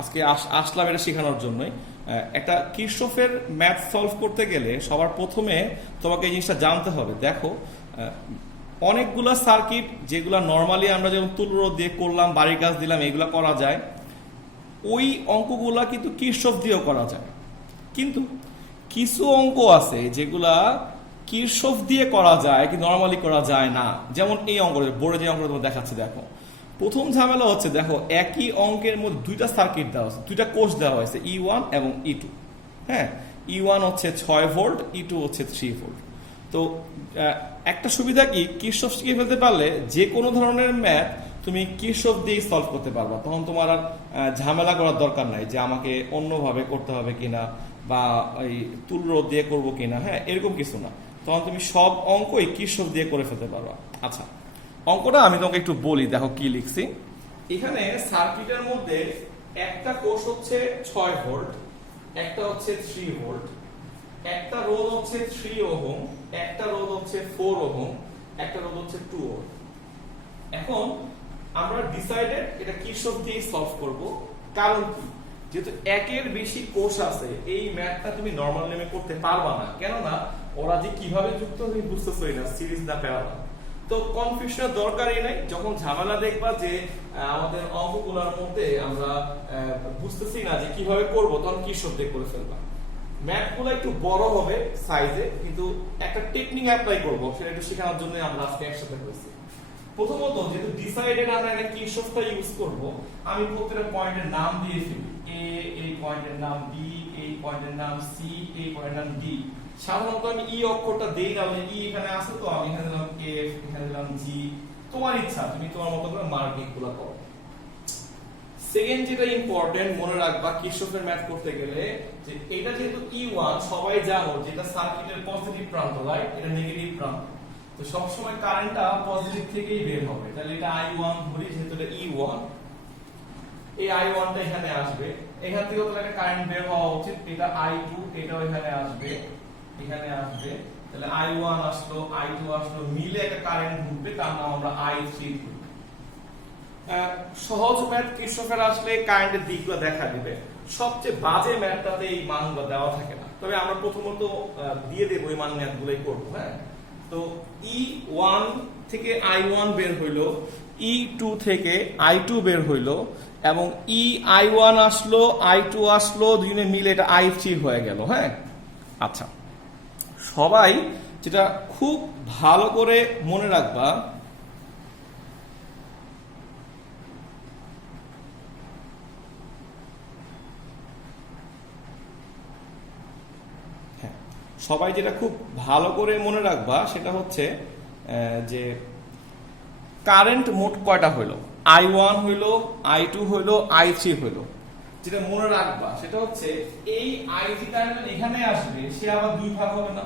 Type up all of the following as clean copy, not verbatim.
আজকে আসলাম এটা শেখানোর জন্যই। একটা কিরশফের ম্যাথ সলভ করতে গেলে সবার প্রথমে তোমাকে এই জিনিসটা জানতে হবে। দেখো অনেকগুলো সার্কিট যেগুলো নর্মালি আমরা যেমন তুলরোধ দিয়ে করলাম, বাড়ির কাজ দিলাম, এগুলো করা যায়, ওই অঙ্কগুলা কিন্তু কিরশফ দিয়েও করা যায়। কিন্তু কিছু অঙ্ক আছে যেগুলা কিরশফ দিয়ে করা যায় কিন্তু নর্মালি করা যায় না। যেমন এই অঙ্ক, বোর্ডে যে অঙ্কটা তোমার দেখাচ্ছে, দেখো প্রথম ঝামেলা হচ্ছে, দেখো একই অঙ্কের মধ্যে দুইটা সার্কিট দেওয়া হয়েছে, দুইটা কোষ দেওয়া হয়েছে, E1 এবং E2। হ্যাঁ, E1 হচ্ছে 6 ভোল্ট, E2 হচ্ছে 3 ভোল্ট। তো একটা সুবিধা কি, কিরশফ শিখে ফেলতে পারলে যে কোনো ধরনের ম্যাথ তুমি কিরশফ দিয়েই সলভ করতে পারবা। তখন তোমার আর ঝামেলা করার দরকার নাই যে আমাকে অন্যভাবে করতে হবে কিনা বা এই তুলরোধ দিয়ে করবো কিনা। হ্যাঁ, এরকম কিছু না, তখন তুমি সব অঙ্কই কিরশফ দিয়ে করে ফেলতে পারবা। আচ্ছা, অঙ্কটা আমি তোমাকে একটু বলি, দেখো কি লিখছি। এখানে সার্কিটের মধ্যে একটা কোষ হচ্ছে 6 ভোল্ট, একটা হচ্ছে 3 ভোল্ট, একটা রোধ হচ্ছে 3 ওহম, একটা রোধ হচ্ছে 4 ওহম, একটা রোধ হচ্ছে 2 ওহম। এখন আমরা ডিসাইডেড এটা কিরশফ দিয়ে সলভ করব। কারণ কি, যেহেতু একের বেশি কোষ আছে, এই ম্যাথটা তুমি নরমাল নেমে করতে পারবা না। কেননা ওরা যে কিভাবে যুক্ত তুমি বুঝতেছই না, সিরিজ না প্যারালাল। তো কনফিউশনের দরকারই নাই। যখন ঝামেলা দেখবা যে আমাদের অঙ্কগুলোর মধ্যে আমরা বুঝতেছি না যে কিভাবে করব, তখন কিরশফ দিয়ে করে ফেলবা। ম্যাথগুলো একটু বড় হবে সাইজে, কিন্তু একটা টেকনিক অ্যাপ্লাই করব, সেটা একটু শেখানোর জন্য আমরা আজকে একসাথে করেছি। প্রথমত যেহেতু ডিসাইডেড আমরা একটা কিরশফটা ইউজ করব, আমি প্রত্যেকটা পয়েন্টের নাম দিয়ে ফেলি। এ, এই পয়েন্টের নাম বি, এই পয়েন্টের নাম সি, এই পয়েন্টের নাম ডি। সাধারণত আমি ই অক্ষরটা দেই না, মানে ই এখানে আছে তো আমি এখানে দিলাম এফ, এখানে দিলাম জি। তোমার ইচ্ছা, তুমি তোমার মতো করে মার্কিং গুলো করো। সেকেন্ড যেটা ইম্পর্টেন্ট মনে রাখবা কিরশফের ম্যাথ করতে গেলে, যে এটা যেহেতু E1 সবাই জানো যেটা সার্কিটের পজিটিভ প্রান্ত, রাইট, এটা নেগেটিভ প্রান্ত। তো সব সময় কারেন্টটা পজিটিভ থেকেই বের হবে। তাহলে এটা I1 ধরি, যেহেতু এটা E1, এই I1 টা এখানে আসবে, এখান থেকে তো একটা কারেন্ট বের হওয়া উচিত। এটা I2, এটাও এখানে আসবে, এখানে আসবে। তাহলে I1 আসলো, I2 আসলো, মিলে একটা কারেন্ট ঢুকবে, তার নাম আমরা I3 ধরি। সহজ ম্যাথ কিরশফের আসলে কারেন্টের দিকগুলো দেখা দিবে। সবচেয়ে বাজে ম্যাথটাতে এই মানগুলো দেওয়া থাকে না, তবে আমরা প্রথমত দিয়ে দেব এই মান ম্যাথগুলোই করব। হ্যাঁ, তো E1 থেকে I1 বের হইলো, E2 থেকে I2 বের হইলো, এবং I1 আসলো, I2 আসলো, দুজনে মিলে এটা I3 হয়ে গেল। হ্যাঁ, আচ্ছা, সবাই যেটা খুব ভালো করে মনে রাখবা, সবাই যেটা খুব ভালো করে মনে রাখবা সেটা হচ্ছে যে কারেন্ট মোট কয়টা হইলো, I1 হইলো, I2 হইলো, I3 হইলো। যেটা মনে রাখবা সেটা হচ্ছে এই I3 কারেন্ট এখানে আসবে, সে আবার দুই ভাগ হবে না।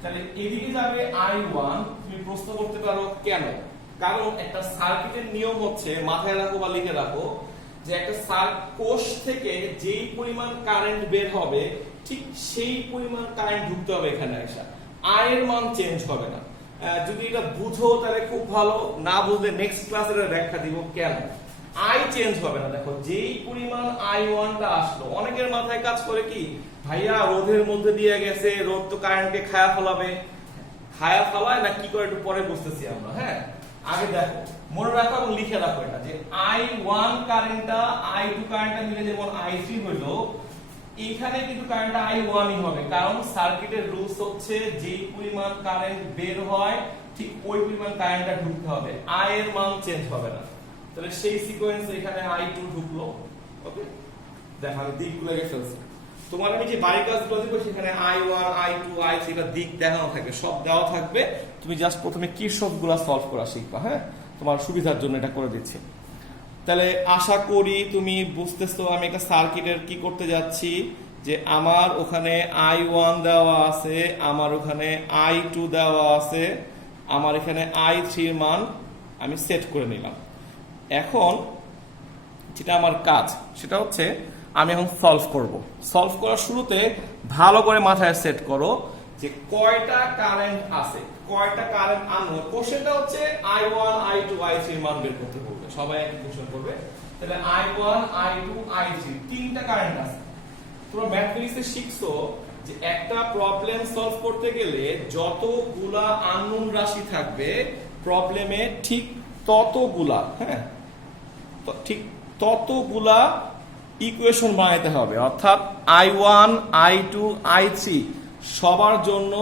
তাহলে এদিকে যাবে I1। তুমি প্রশ্ন করতে পারো কেন? কারণ একটা সার্কিটের নিয়ম হচ্ছে, মাথায় রাখো বা লিখে রাখো, যে একটা কোষ থেকে যেই পরিমাণ কারেন্ট বের হবে ঠিক সেই পরিমাণ কারেন্ট ঢুকতে হবে এখানে এসে। I এর মান চেঞ্জ হবে না। যদি এটা বুঝো তাহলে খুব ভালো, না বুঝলে নেক্সট ক্লাসে ব্যাখ্যা দিব কেন I চেঞ্জ হবে না। দেখো যেই পরিমাণ I1 টা আসলো, অনেকের মাথায় কাজ করে কি, ভাইয়া রোধের মধ্যে দিয়ে গেছে, রোধ তো কারেন্টকে খায়া ফেলাবে। খায়া ফেলায় না কি করে একটু পরে বুঝতেছি আমরা। হ্যাঁ, আগে দেখো, মনে রাখো এবং লিখে রাখো এটা, যে I1 কারেন্টটা I2 কারেন্টটা মিলে যেমন I3 হইলো, এখানে কিন্তু কারেন্টটা I1 ই হবে। কারণ সার্কিটের রুলস হচ্ছে যেই পরিমাণ কারেন্ট বের হয় ঠিক ওই পরিমাণ কারেন্টটা ঢুকতে হবে, I এর মান চেঞ্জ হবে না। তাহলে সেই সিকোয়েন্সে এখানে I2 ঢুকলো। ওকে, দেখো আমি দিকগুলো লিখে ফেলছি। তোমার আমি যে বাড়ির কাজগুলো দিব সেখানে I1, I2, I3 এর দিক দেখানো থাকবে, সব দেওয়া থাকবে। তুমি জাস্ট প্রথমে কিরশফগুলো সলভ করা শিখবা। হ্যাঁ, তোমার সুবিধার জন্য এটা করে দিচ্ছি। তাহলে আশা করি তুমি বুঝতেছো আমি একটা সার্কিটের কি করতে যাচ্ছি, যে আমার ওখানে I1 দেওয়া আছে, আমার ওখানে I2 দেওয়া আছে, আমার এখানে I3 এর মান আমি সেট করে নিলাম। এখন যেটা আমার কাজ সেটা হচ্ছে আমি এখন সলভ করব। সলভ করার শুরুতে ভালো করে মাথায় সেট করো যে কয়টা কারেন্ট আছে, কয়টা কারেন্ট আনবো। কোশ্চেনটা হচ্ছে I1, I2, I3 এর মান বের করতে বলবে, সবাই একই কোশ্চেন করবে। তাহলে I1 I2 I3 তিনটা কারেন্ট আছে। তোমরা ম্যাথমেটিক্সে শিখছো যে একটা প্রবলেম সলভ করতে গেলে যতগুলা আননোন রাশি থাকবে প্রবলেমে ঠিক ততগুলা, হ্যাঁ, ঠিক ততগুলা ইকুয়েশন বানাইতে হবে। অর্থাৎ I1 I2 I3 সবার জন্য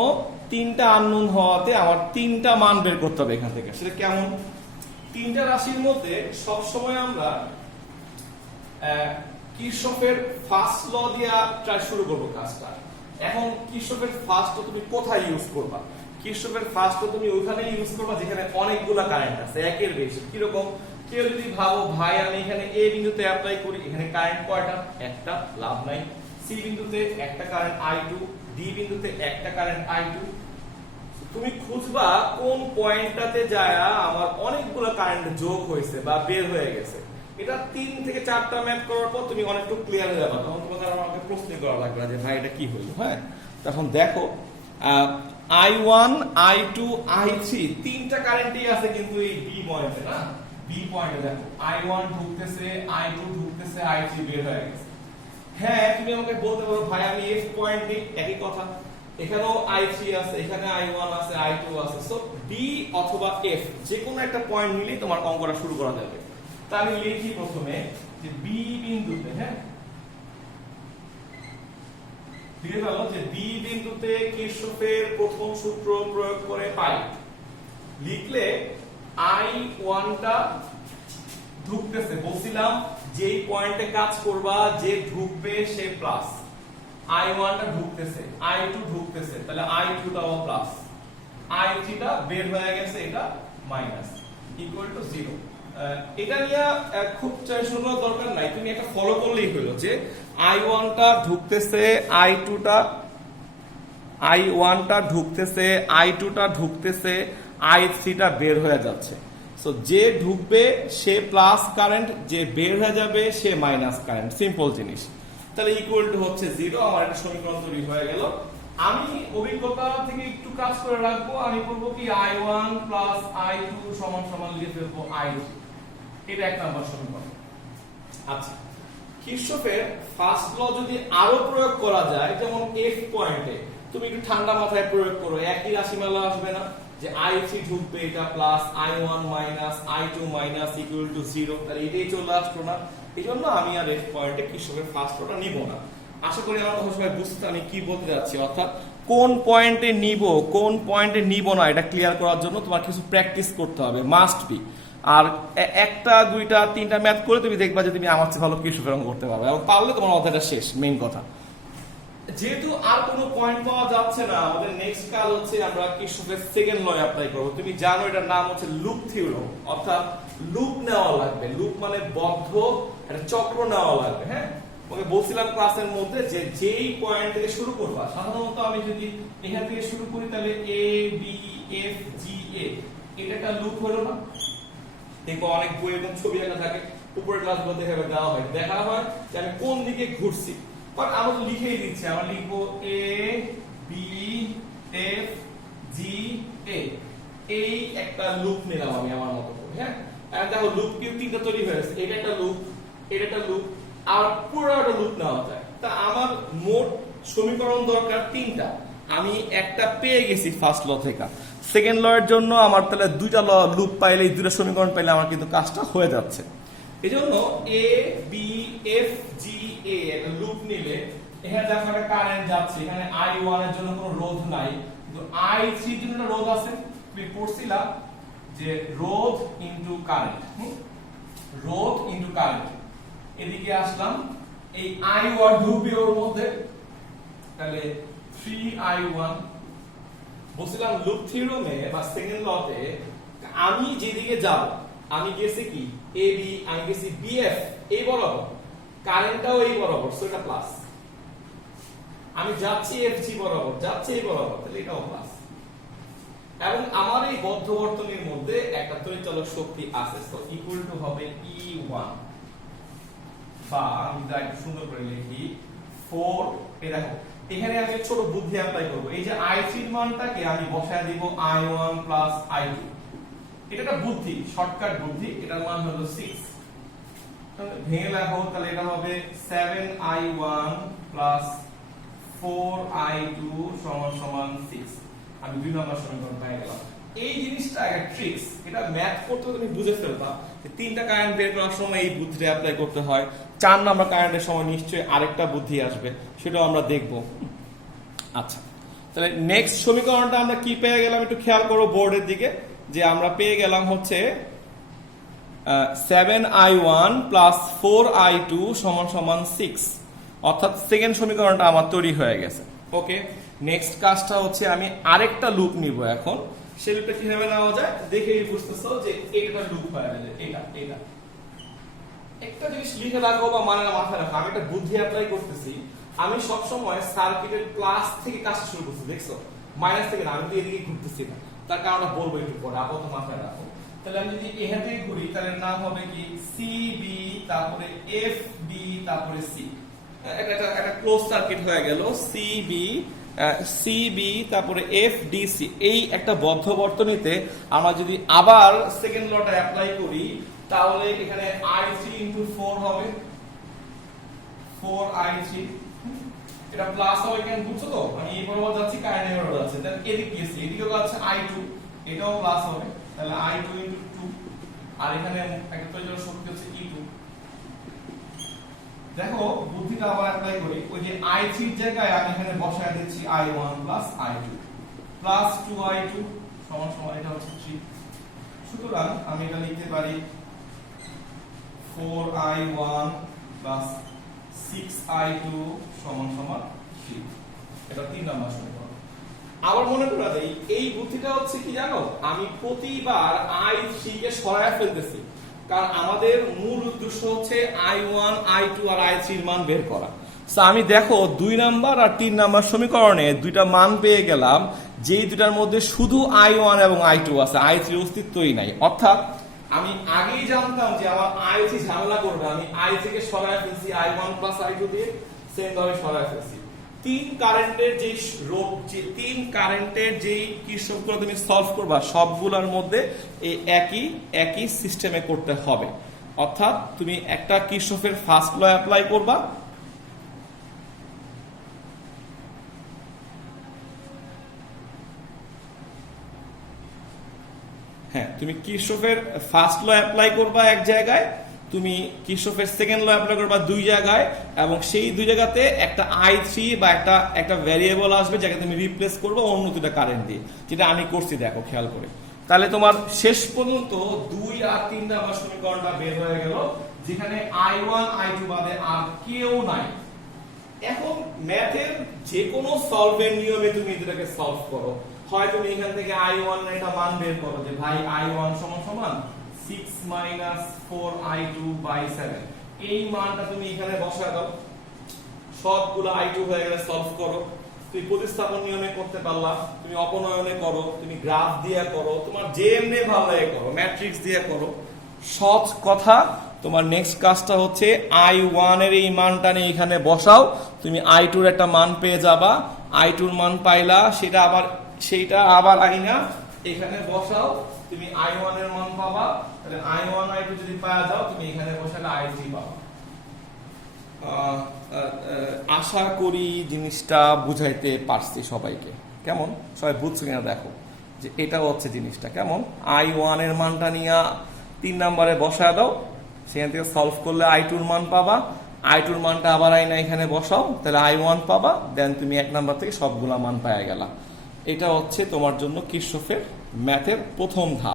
তিনটা আননোন হওয়াতে আমার তিনটা মান বের করতে হবে এখান থেকে। সেটা কেমন? তিনটা রাশির মধ্যে সবসময় আমরা কিরশফের ফার্স্ট ল দিয়ে ট্রাই শুরু করব কাজটা। এখন কিরশফের ফার্স্ট ল তুমি কোথায় ইউজ করবা? কিরশফের ফার্স্ট ল তুমি ওখানে ইউজ করবা যেখানে অনেকগুলা কারেন্ট আছে, একের বেশি। কিরকম? কেউ যদি ভাবো ভাই আমি এখানে এ বিন্দুতে অ্যাপ্লাই করি, এখানে কারেন্ট কয়টা? একটা, লাভ নাই। সি বিন্দুতে একটা কারেন্ট I2, ডি বিন্দুতে একটা কারেন্ট I2। তুমি খুঁজবা কোন পয়েন্টটাতে যায় আমার অনেকগুলো কারেন্ট যোগ হয়েছে বা বের হয়ে গেছে। এটা 3 থেকে 4টা ম্যাথ করার পর তুমি অনেকটু ক্লিয়ার হয়ে যাবে। তখন তোমাকে আমাকে প্রশ্ন করা লাগবে যে ভাই এটা কি হলো। হ্যাঁ, তখন দেখো I1 I2 I3 তিনটা কারেন্টই আছে কিন্তু এই বি পয়েন্টে, না? বি পয়েন্টে দেখো I1 ঢুকতেছে, I2 ঢুকতেছে, I3 বের হয়ে গেছে। হ্যাঁ, তুমি আমাকে বলতে পারো ভাই আমি এফ পয়েন্ট নিই, একই কথা। এখানেও I3 আছে, এখানে I1 আছে, I2 আছে। সো বি অথবা এফ যে কোনো একটা পয়েন্ট নিলেই তোমার অঙ্কটা শুরু করা যাবে। তা আমি লিখি প্রথমে যে বি বিন্দুতে, হ্যাঁ, লিখে ফেলো যে বি বিন্দুতে কিরশফের প্রথম সূত্র প্রয়োগ করে পাই। লিখলে I1 টা ঢুকতেছে, বলছিলাম যেই পয়েন্টে কাজ করবা যে ঢুকবে সে প্লাস। I1 টা ঢুকতেছে, I2 ঢুকতেছে, তাহলে I2 টাও প্লাস, I3 টা বের হয়ে গেছে, এটা মাইনাস, ইকুয়াল টু 0। এটা নিয়ে খুব টেনশন করার দরকার নাই, তুমি একটা ফলো করলেই হলো যে I1 টা ঢুকতেছে, I1 টা ঢুকতেছে, I2 টা ঢুকতেছে, I3 টা বের হয়ে যাচ্ছে। সো যে ঢুকবে সে প্লাস কারেন্ট, যে বের হয়ে যাবে সে মাইনাস কারেন্ট। সিম্পল জিনিস। তাহলে ইকুয়াল টু হচ্ছে 0। আমার একটা সমীকরণ তৈরি হয়ে গেল। আমি অভিজ্ঞতা থেকে একটু কাজ করে রাখবো। আমি করব কি I1 প্লাস I2 সমান সমান লিখে ফেলবো I3। এটা এক নাম্বার সমীকরণ। আচ্ছা, কিরশফের ফার্স্ট ল যদি আরো প্রয়োগ করা যায়, যেমন এফ পয়েন্টে তুমি একটু ঠান্ডা মাথায় প্রয়োগ করো, একই রাশিমালা আসবে না যে I3 ঢুকবে, এটা plus, I1 minus, I2 minus, equal to 0। তাহলে এটাই চলে আসলো না। এই জন্য আমি আর এফ পয়েন্টে কিরশফের ফার্স্ট লটা নিব না। আশা করি আমার কথা সবাই বুঝতে আমি কি বলতে যাচ্ছি। অর্থাৎ কোন পয়েন্টে নিব, কোন পয়েন্টে নিব না, এটা ক্লিয়ার করার জন্য তোমার কিছু প্র্যাকটিস করতে হবে, মাস্ট বি। আর একটা, দুইটা, তিনটা ম্যাথ করে তুমি দেখবা যে তুমি আমার চেয়ে ভালো কিরশফের অঙ্ক করতে পারবে, এবং পারলে তোমার অধ্যায়টা শেষ। মেইন কথা, যেহেতু আর কোনো পয়েন্ট পাওয়া যাচ্ছে না, আমাদের নেক্সট কাজ হচ্ছে আমরা কিরশফের সেকেন্ড ল অ্যাপ্লাই করব। তুমি জানো এটার নাম হচ্ছে লুপ থিওরেম, অর্থাৎ লুপ নেওয়া লাগবে। লুপ মানে বদ্ধ একটা চক্র নেওয়া লাগবে। হ্যাঁ, ওকে বলছিলাম ক্লাসের মধ্যে যে যেই পয়েন্ট থেকে শুরু করবা, সাধারণত আমি যদি এখান থেকে শুরু করি তাহলে এ বি এফ জি এ, এটা একটা লুপ হলো না? দেখো অনেক বই এবং ছবি আঁকা থাকে, উপরের ক্লাসগুলো দেখাবে দেওয়া হয়, দেখা হয় যে আমি কোন দিকে ঘুরছি। বাট আমরা তো লিখেই দিচ্ছি, আমরা লিখবো এ বি এফ জি এ, এই একটা লুপ নিলাম আমি আমার মতো করে। হ্যাঁ, আর দেখো লুপ কি তিনটা তৈরি হয়েছে, এটা একটা লুপ, এটা একটা লুপ, আর পুরো একটা লুপ নেওয়া যায়। তা আমার মোট সমীকরণ দরকার তিনটা, আমি একটা পেয়ে গেছি ফার্স্ট ল থেকে। সেকেন্ড ল এর জন্য আমার তাহলে দুইটা লুপ পাইলে, দুইটা সমীকরণ পাইলে আমার কিন্তু কাজটা হয়ে যাচ্ছে। এজন্য এ বি এফ জি এ একটা লুপ নিলে এখানে দেখো একটা কারেন্ট যাচ্ছে, এখানে I1 এর জন্য কোনো রোধ নাই, কিন্তু I3 এর জন্য রোধ আছে। তুমি পড়ছিলাম যে রোধ ইনটু কারেন্ট, রোধ ইনটু কারেন্ট। এদিকে আসলাম, এই I1 ঢুকবে ওর মধ্যে, তাহলে 3I1। বলছিলাম লুপ থিওরেমে বা সেকেন্ড লতে আমি যেদিকে যাব, আমি গেছি কি এ বি, আমি গেছি বিএফ এই বরাবর, কারেন্টটাও এই বরাবর, সো এটা প্লাস। আমি যাচ্ছি এফ জি বরাবর, যাচ্ছি এই বরাবর, তাহলে এটাও প্লাস। এবং আমার এই বদ্ধ বর্তনীর মধ্যে একটা তড়িৎচালক শক্তি আছে, সো ইকুয়াল টু হবে E1, বা আমি যা একটু সুন্দর করে লিখি 4। এই দেখো এখানে আমি ছোট বুদ্ধি অ্যাপ্লাই করব, এই যে I3 এর মানটাকে আমি বসায় দিব I1 I2। এটা একটা বুদ্ধি, শর্টকাট বুদ্ধি। এটার মান হলো 6। ভেঙে লেখো, তাহলে এটা হবে 7i1 প্লাস 4i2 সমান সমান 6। আমি 2 নম্বর সমীকরণ পেয়ে গেলাম। এই জিনিসটা একটা ট্রিক্স, এটা ম্যাথ করতে তুমি বুঝে ফেলবা যে তিনটা কারেন্ট বের করার সময় এই বুদ্ধিটা অ্যাপ্লাই করতে হয়, 4 নম্বর কারেন্টের সময় নিশ্চয়ই আরেকটা বুদ্ধি আসবে, সেটাও আমরা দেখব। আচ্ছা, তাহলে নেক্সট সমীকরণটা আমরা কি পেয়ে গেলাম একটু খেয়াল করো বোর্ডের দিকে, যে আমরা পেয়ে গেলাম হচ্ছে 7i1 প্লাস 4i2 সমান সমান 6, অর্থাৎ সেকেন্ড সমীকরণটা আমার তৈরি হয়ে গেছে। ওকে, নেক্সট কাজটা হচ্ছে আমি আরেকটা লুপ নিব এখন। সেই লুপটা কিভাবে নেওয়া যায় দেখেই বুঝতেছো যে এটা লুপ হয়ে গেছে। এটা একটা জিনিস লিখে রাখো বা মানে মাথায় রাখো, আমি একটা বুদ্ধি অ্যাপ্লাই করতেছি। আমি সবসময় সার্কিটের প্লাস থেকে কাজটা শুরু করছি, দেখছো, মাইনাস থেকে না, আমি তো এদিকে ঘুরতেছি না। তার কারণটা বলবো একটু পরে, আপাতত মাথায় রাখো। তাহলে আমি যদি এখান থেকে ঘুরি, তাহলে নাম হবে কি সিবি, তারপরে এফডি, তারপরে সি। একটা ক্লোজ সার্কিট হয়ে গেল, সিবি তারপরে এফডিসি। এই একটা বদ্ধ বর্তনীতে আমরা যদি আবার সেকেন্ড লটা অ্যাপ্লাই করি, তাহলে এখানে i3 × 4 হবে, 4i3। এটা প্লাস হবে কেন বুঝছো তো? আমি এই বরাবর যাচ্ছি, কারেন্ট এই বরাবর যাচ্ছে, দেন এদিকে গিয়েছি, এদিকেও যাচ্ছে i2, এটাও প্লাস হবে, তাহলে i2 × 2। আর এখানে একটা তৈরি শক্তি হচ্ছে e2। দেখো বুদ্ধিটা আবার অ্যাপ্লাই করি, ওই যে i3 এর জায়গায় আমি এখানে বসায় দিচ্ছি i1 plus i2 plus 2i2 সমান সমান এটা হচ্ছে 3। সুতরাং আমি এটা লিখতে পারি 4i1 প্লাস 6i2 সমান সমান 3। এটা 3 নম্বর সমীকরণ। আবার মনে করে দেই, এই বুদ্ধিটা হচ্ছে কি জানো, আমি প্রতিবার i3 কে সরায় ফেলতেছি, কারণ আমাদের মূল উদ্দেশ্য হচ্ছে i1 i2 আর i3 এর মান বের করা। সো আমি দেখো 2 নাম্বার আর 3 নাম্বার সমীকরণে দুইটা মান পেয়ে গেলাম, যেই দুটার মধ্যে শুধু i1 এবং i2 আছে, i3 এর অস্তিত্বই নাই। অর্থাৎ আমি আগেই জানতাম যে আমার i3 ঝামেলা করবে, আমি i3 কে সরায় ফেলছি i1 প্লাস i2 দিয়ে, সেম ভাবে সরায় ফেলছি। তিন কারেন্টের যেই কিরচফগুলো তুমি সলভ করবা, সবগুলোর মধ্যে এই একই সিস্টেমে করতে হবে। অর্থাৎ তুমি একটা কিরচফের ফার্স্ট ল অ্যাপ্লাই করবা, হ্যাঁ, তুমি কিরচফের ফার্স্ট ল অ্যাপ্লাই করবা এক জায়গায়, তুমি কিরচফের সেকেন্ড ল অ্যাপ্লাই করবা 2 জায়গায়, এবং সেই 2 জায়গাতে একটা i3 বা একটা ভ্যারিয়েবল আসবে যাকে তুমি রিপ্লেস করবে অন্য দুটো কারেন্ট দিয়ে, যেটা আমি করছি দেখো খেয়াল করে। তাহলে তোমার শেষ পর্যন্ত 2 আর 3 নাম্বার সমীকরণটা বের হয়ে গেল, যেখানে i1 i2 বাদে আর কেউ নাই। এখন ম্যাথের যে কোনো সলভের নিয়মে তুমি এটাকে সলভ করো, হয় তুমি এখান থেকে i1 এর একটা মান বের করো, যে ভাই i1 সমান সমান 6 - 4i2/7, এই মানটা তুমি এখানে বসায় দাও, সবগুলো i2 হয়ে গেলে সলভ করো। তুমি প্রতিস্থাপন নিয়মে করতে পারলা, তুমি অপনয়নে করো, তুমি গ্রাফ দিয়ে করো, তোমার যেমনি ভালো লাগে করো, ম্যাট্রিক্স দিয়ে করো, সহজ কথা। তোমার নেক্সট কাজটা হচ্ছে i1 এর এই মানটা নিয়ে এখানে বসাও, তুমি i2 এর একটা মান পেয়ে যাবা, i2 এর মান পাইলা, সেইটা আবার আইনা এখানে বসাও, তুমি i1 এর মান পাবা। তাহলে i1 i2 যদি পাওয়া যাও, তুমি এখানে বসালে i3 পাবা। আশা করি জিনিসটা বুঝাইতে পারছি সবাইকে। কেমন, সবাই বুঝছো কিনা দেখো, যে এটা হচ্ছে জিনিসটা কেমন। i1 এর মানটা নিয়ে 3 নম্বরে বসায় দাও, সেখান থেকে সলভ করলে i2 এর মান পাবা, i2 এর মানটা আবার আইনা এখানে বসাও, তাহলে i1 পাবা, দেন তুমি 1 নাম্বার থেকে সবগুলা মান পাওয়া গেলা। এটা হচ্ছে তোমার জন্য কিরচফের ম্যাথের প্রথম ধাপ।